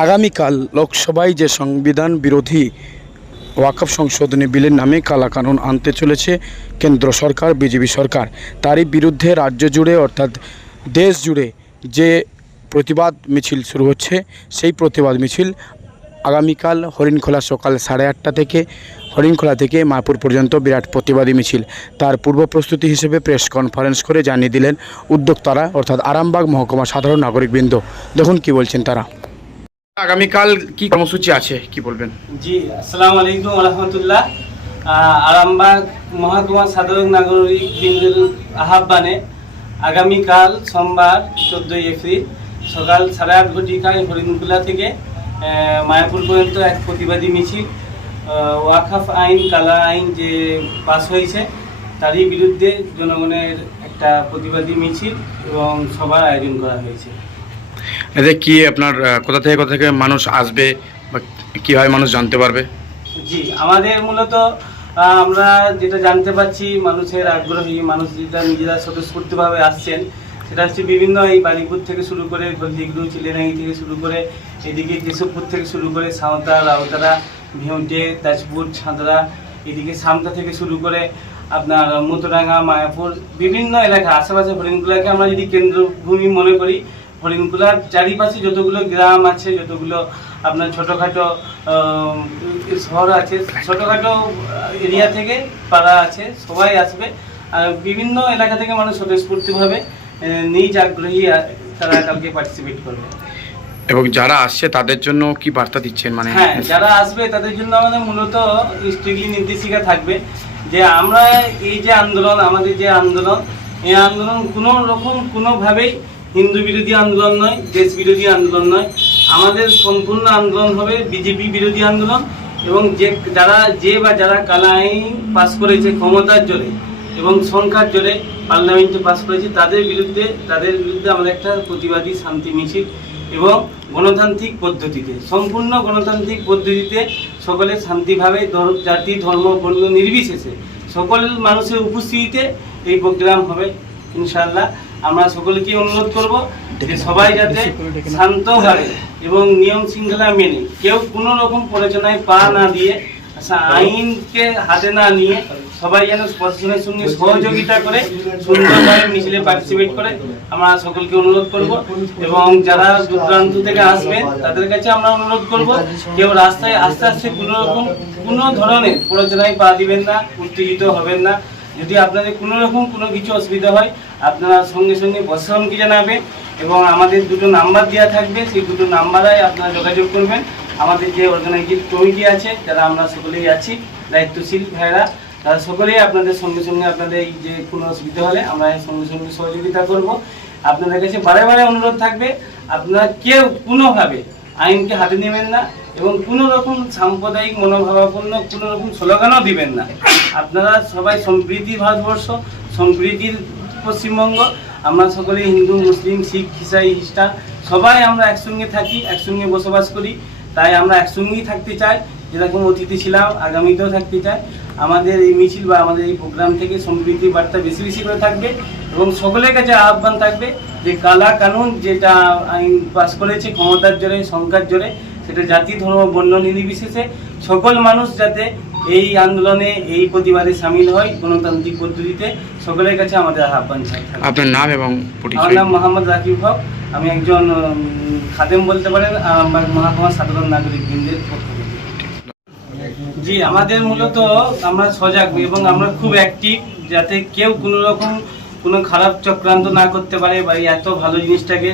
আগামীকাল লোকসভায় যে সংবিধান বিরোধী ওয়াকফ সংশোধনী বিলের নামে কালাকানুন আনতে চলেছে কেন্দ্র সরকার, বিজেপি সরকার, তারই বিরুদ্ধে রাজ্য জুড়ে অর্থাৎ দেশ জুড়ে যে প্রতিবাদ মিছিল শুরু হচ্ছে, সেই প্রতিবাদ মিছিল আগামীকাল হরিণখোলা সকাল 8:30 থেকে হরিণখোলা থেকে মায়াপুর পর্যন্ত বিরাট প্রতিবাদী মিছিল। তার পূর্ব প্রস্তুতি হিসেবে প্রেস কনফারেন্স করে জানিয়ে দিলেন উদ্যোক্তারা অর্থাৎ আরামবাগ মহকুমা সাধারণ নাগরিকবৃন্দ। দেখুন কি বলছেন তারা। আগামীকাল কি কর্মসূচি আছে, কি বলবেন? জি, আসসালামু আলাইকুম রহমতুল্লাহ। আরামবাগ মহকুমা সাধারণ নাগরিক বৃন্দের আহ্বানে আগামীকাল সোমবার 14 এপ্রিল সকাল 8:30 ঘটিকায় হরিণখোলা থেকে মায়াপুর পর্যন্ত এক প্রতিবাদী মিছিল, ওয়াকফ আইন কালা আইন যে পাস হয়েছে তারই বিরুদ্ধে জনগণের একটা প্রতিবাদী মিছিল এবং সভার আয়োজন করা হয়েছে। এতে কি আপনার কোথা থেকে মানুষ আসবে বা কীভাবে মানুষ জানতে পারবে? জি, আমাদের মূলত আমরা যেটা জানতে পারছি, মানুষের আগ্রহী, মানুষ যেটা নিজেরা স্বতঃস্ফূর্তভাবে আসছেন, সেটা হচ্ছে বিভিন্ন এই বালিপুর থেকে শুরু করে গলদিগড়ু চিলেনাঙ্গি থেকে শুরু করে এদিকে কেশবপুর থেকে শুরু করে সাঁওতা, রাউতারা, ভিউটে, তাজপুর, ছাঁদরা, এদিকে সামতা থেকে শুরু করে আপনার মতুরাঙ্গা, মায়াপুর, বিভিন্ন এলাকা আশেপাশে হরিণখোলাকে আমরা যদি কেন্দ্রভূমি মনে করি, হরিণখোলার চারিপাশে যতগুলো গ্রাম আছে, যতগুলো আপনার ছোটোখাটো শহর আছে, ছোটোখাটো এরিয়া থেকে পাড়া আছে, সবাই আসবে। আর বিভিন্ন এলাকা থেকে মানুষ স্বতঃস্ফূর্তভাবে নিজ আগ্রহী তারা কালকে পার্টিসিপেট করবে। এবং যারা আসছে তাদের জন্য কি বার্তা দিচ্ছেন? মানে হ্যাঁ, যারা আসবে তাদের জন্য আমাদের মূলত স্ট্রিক্টলি নির্দেশিকা থাকবে যে আমরা এই যে আন্দোলন, আমাদের যে আন্দোলন, এই আন্দোলন কোনোভাবেই হিন্দু বিরোধী আন্দোলন নয়, দেশ বিরোধী আন্দোলন নয়। আমাদের সম্পূর্ণ আন্দোলন হবে বিজেপি বিরোধী আন্দোলন। এবং যারা কালা আইন পাস করেছে ক্ষমতার জোরে এবং সংখ্যার জোরে পার্লামেন্টে পাস করেছে, তাদের বিরুদ্ধে আমাদের একটা প্রতিবাদী শান্তি মিছিল এবং গণতান্ত্রিক পদ্ধতিতে, সম্পূর্ণ গণতান্ত্রিক পদ্ধতিতে সকলে শান্তিভাবে জাতি ধর্ম বর্ণ নির্বিশেষে সকল মানুষের উপস্থিতিতে এই প্রোগ্রাম হবে ইনশাআল্লাহ। আমরা সকলকে অনুরোধ করব যে সবাই যাতে শান্তভাবে এবং নিয়ম শৃঙ্খলা মেনে, কেউ কোনো রকম প্ররোচনায় পা না দিয়ে, আইনকে হাতে না নিয়ে সবাই যেন প্রশাসনের সঙ্গে সহযোগিতা করে সুন্দরভাবে মিছিলে পার্টিসিপেট করে আমরা সকলকে অনুরোধ করব। এবং যারা দূরদূরান্ত থেকে আসবেন তাদের কাছে আমরা অনুরোধ করব, কেউ রাস্তায় আস্তে আস্তে কোনো ধরনের প্ররোচনায় পা দিবেন না, উত্তেজিত হবেন না। যদি আপনাদের কোনো রকম কোনো কিছু অসুবিধা হয়, আপনারা সঙ্গে সঙ্গে প্রশাসনকে জানাবেন এবং আমাদের 2টো নাম্বার দেওয়া থাকবে, সেই 2টো নাম্বারে আপনারা যোগাযোগ করবেন। আমাদের যে অর্গানাইজিং কমিটি আছে, যারা আমরা সকলেই আছি দায়িত্বশীল ভাইরা, তারা সকলেই আপনাদের সঙ্গে আপনাদের এই যে কোনো অসুবিধা হলে আমরা সঙ্গে সহযোগিতা করব। আপনাদের কাছে বারে অনুরোধ থাকবে, আপনারা কেউ কোনোভাবে আইনকে হাতে নেবেন না এবং কোনো রকম সাম্প্রদায়িক মনোভাবাপন্ন কোনো রকম স্লোগানও দিবেন না। আপনারা সবাই সম্প্রীতির ভারতবর্ষ, সম্প্রীতির পশ্চিমবঙ্গ। আমরা সকলে হিন্দু, মুসলিম, শিখ, খ্রিস্টান, খ্রিস্টান সবাই আমরা একসঙ্গে থাকি, একসঙ্গে বসবাস করি। তাই আমরা একসঙ্গেই থাকতে চাই, যেরকম অতিথি ছিলাম আগামীতেও থাকতে চাই। আমাদের এই মিছিল বা আমাদের এই প্রোগ্রাম থেকে সম্প্রীতির বার্তা বেশি করে থাকবে এবং সকলের কাছে আহ্বান থাকবে যে কালা কানুন যেটা আইন পাস করেছে ক্ষমতার জোরে, সংখ্যার জোরে, সেটা জাতি ধর্ম বর্ণ নির্বিশেষে সকল মানুষ যাতে এই আন্দোলনে, এই প্রতিবাদে সামিল হয় গণতান্ত্রিক পদ্ধতিতে। সকলের কাছে আমাদের আহ্বান থাকবে। আপনার নাম এবং পরিচয়? আমার নাম মোহাম্মদ রাকিব হক, আমি একজন খাদেম বলতে পারেন আরামবাগ মহকুমা সাধারণ নাগরিক বৃন্দের পক্ষ থেকে। জি, আমাদের মূলত আমরা সজাগ এবং আমরা খুব অ্যাক্টিভ, যাতে কেউ কোনো খারাপ চক্রান্ত না করতে পারে বা এত ভালো জিনিসটাকে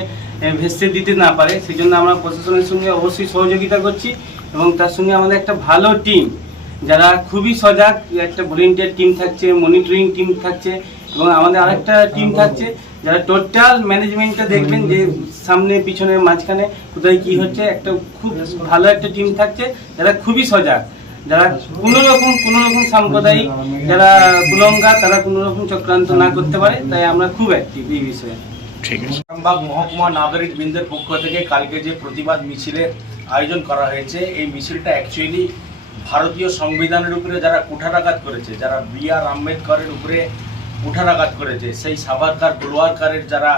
ভেস্তে দিতে না পারে। সেই জন্য আমরা প্রশাসনের সঙ্গে অবশ্যই সহযোগিতা করছি এবং তার সঙ্গে আমাদের একটা ভালো টিম, যারা খুবই সজাগ, একটা ভলেন্টিয়ার টিম থাকছে, মনিটরিং টিম থাকছে এবং আমাদের আরেকটা টিম থাকছে যারা টোটাল ম্যানেজমেন্টটা দেখবেন, যে সামনে পিছনে মাঝখানে কোথায় কি হচ্ছে। একটা খুব ভালো একটা টিম থাকছে যারা খুবই সজাগ, যারা কোনো রকম সাম্প্রদায়িক যারা কুলঙ্গার, তারা কোনো রকম চক্রান্ত না করতে পারে। তাই আমরা খুব অ্যাক্টিভ এই বিষয়ে। ঠিক আছে। আরামবাগ মহকুমা নাগরিক বৃন্দের পক্ষ থেকে কালকে যে প্রতিবাদ মিছিলের আয়োজন করা হয়েছে, এই মিছিলটা অ্যাকচুয়ালি ভারতীয় সংবিধানের উপরে যারা কুঠারাঘাত করেছে, যারা B.R. আম্বেদকরের উপরে কুঠারাঘাত করেছে, সেই সাভারকার গোলওয়ারকারের যারা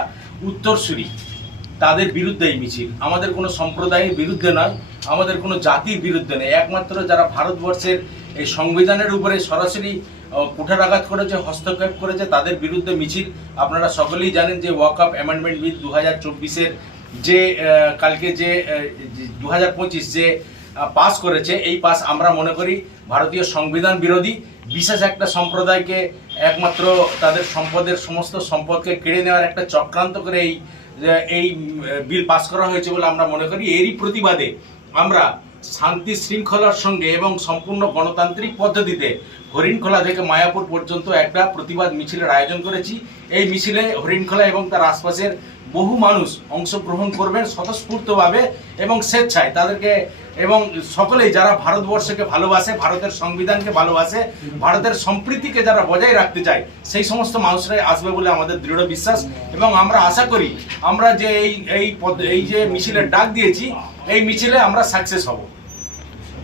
উত্তরসূরি, তাদের বিরুদ্ধে এই মিছিল। আমাদের কোনো সম্প্রদায়ের বিরুদ্ধে নয়, আমাদের কোনো জাতির বিরুদ্ধে নেই। একমাত্র যারা ভারতবর্ষের এই সংবিধানের উপরে সরাসরি কুঠারাঘাত করেছে, হস্তক্ষেপ করেছে, তাদের বিরুদ্ধে মিছিল। আপনারা সকলেই জানেন যে ওয়াকফ অ্যামেন্ডমেন্ট বিল 2024-এর যে কালকে যে 2025 যে পাস করেছে, এই পাস আমরা মনে করি ভারতীয় সংবিধান বিরোধী। বিশেষ একটা সম্প্রদায়কে একমাত্র তাদের সম্পদের সমস্ত সম্পদকে কেড়ে নেওয়ার একটা চক্রান্ত করে এই বিল পাস করা হয়েছে বলে আমরা মনে করি। এরই প্রতিবাদে আমরা শান্তি শৃঙ্খলার সঙ্গে এবং সম্পূর্ণ গণতান্ত্রিক পদ্ধতিতে হরিণখোলা থেকে মায়াপুর পর্যন্ত একটা প্রতিবাদ মিছিলের আয়োজন করেছি। এই মিছিলে হরিণখোলা এবং তার আশপাশের বহু মানুষ অংশগ্রহণ করবেন স্বতঃস্ফূর্তভাবে এবং স্বেচ্ছায়। তাদেরকে এবং সকলেই যারা ভারতবর্ষকে ভালোবাসে, ভারতের সংবিধানকে ভালোবাসে, ভারতের সম্প্রীতিকে যারা বজায় রাখতে চায়, সেই সমস্ত মানুষরাই আসবে বলে আমাদের দৃঢ় বিশ্বাস। এবং আমরা আশা করি আমরা যে এই যে মিছিলের ডাক দিয়েছি, এই মিছিলে আমরা সাকসেস হব।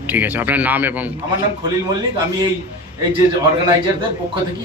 ঠিক আছে, আপনার নাম এবং? আমার নাম খলিল মল্লিক, আমি এই যে অর্গানাইজারদের পক্ষ থেকে